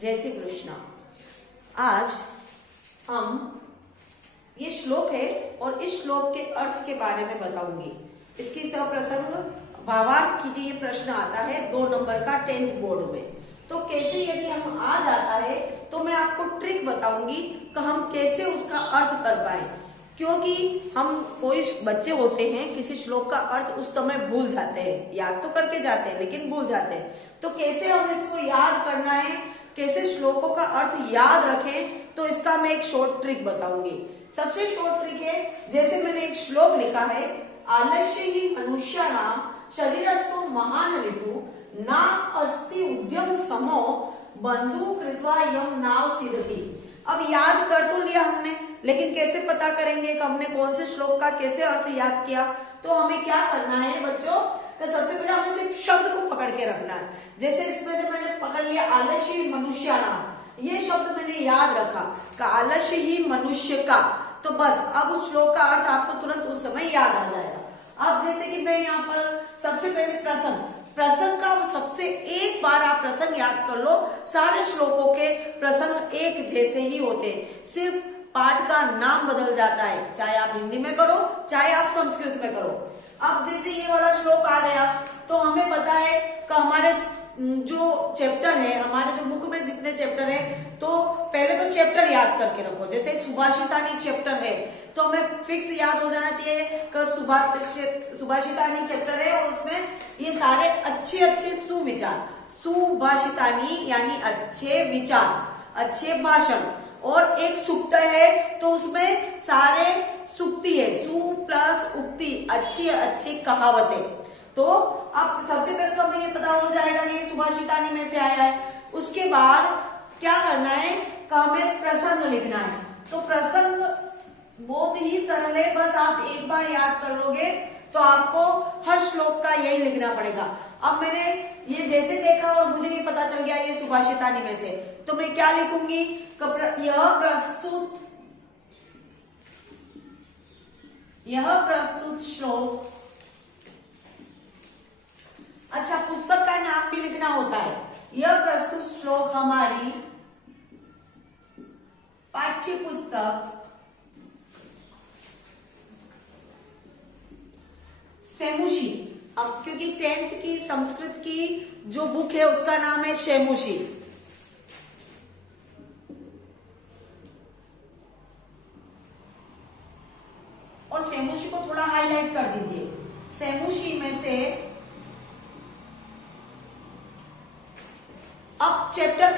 जय श्री कृष्णा। आज हम ये श्लोक है और इस श्लोक के अर्थ के बारे में बताऊंगी। इसकी सप्रसंग भावार्थ कीजिए। ये प्रश्न आता है 2 नंबर का 10th बोर्ड में। तो कैसे यदि हम आ जाता है तो मैं आपको ट्रिक बताऊंगी कि हम कैसे उसका अर्थ कर पाए, क्योंकि हम कोई बच्चे होते हैं किसी श्लोक का अर्थ उस समय भूल जाते हैं, याद तो करके जाते हैं लेकिन भूल जाते हैं। तो कैसे हम इसको याद करना है, कैसे श्लोकों का अर्थ याद रखें, तो इसका मैं एक शॉर्ट ट्रिक बताऊंगी। सबसे शॉर्ट ट्रिक है, जैसे मैंने एक श्लोक लिखा है, आलस्य ही मनुष्याणाम शरीरस्थो महान रिपु ना अस्ति उद्यम समो बंधु कृत्वा यम नाव सिद्धति। अब याद कर तो लिया हमने, लेकिन कैसे पता करेंगे कि हमने कौन से श्लोक का कैसे अर्थ याद किया। तो हमें क्या करना है बच्चों, तो सबसे पहले हमें सिर्फ शब्द को पकड़ के रखना है। जैसे इसमें से मैंने पकड़ लिया आलस्य ही मनुष्याणाम, ये शब्द मैंने याद रखा का आलस्य ही मनुष्य का, तो बस अब उस श्लोक का अर्थ आपको तुरंत उस समय याद आ जाएगा। अब जैसे कि मैं यहाँ पर सबसे पहले प्रसंग का सबसे एक बार आप प्रसंग याद कर लो। सारे श्लोकों के प्रसंग एक जैसे ही होते हैं, सिर्फ पाठ का नाम बदल जाता है, चाहे आप हिंदी में करो चाहे आप संस्कृत में करो। अब जैसे ये वाला श्लोक आ गया तो हमें पता है कि हमारे जो चैप्टर है, हमारे जो बुक में जितने चैप्टर है, तो पहले तो चैप्टर याद करके रखो। जैसे सुभाषितानी चैप्टर है तो हमें फिक्स याद हो जाना चाहिए कि सुभाषितानी चैप्टर है और उसमें ये सारे अच्छे अच्छे सुविचार, सुभाषितानी यानी अच्छे विचार, अच्छे भाषण, और एक सूक्त है तो उसमें सारे सूक्ति है, सु प्लस उक्ति, अच्छी अच्छी कहावतें। तो अब सबसे पहले तो हमें ये पता हो जाएगा कि ये सुभाषितानी में से आया है। उसके बाद क्या करना है कि हमें प्रसंग लिखना है। तो प्रसंग बहुत ही सरल है, बस आप एक बार याद कर लोगे तो आपको हर श्लोक का यही लिखना पड़ेगा। अब मैंने ये जैसे देखा और मुझे ये पता चल गया ये सुभाषितानी में से, तो मैं क्या लिखूंगी, यह प्रस्तुत श्लोक। अच्छा, पुस्तक का नाम भी लिखना होता है। यह प्रस्तुत श्लोक हमारी पाठ्य पुस्तक शैमुषी। अब क्योंकि 10th की संस्कृत की जो बुक है उसका नाम है शैमुषी, और शैमुषी को थोड़ा हाईलाइट कर दीजिए। शैमुषी में से अब चैप्टर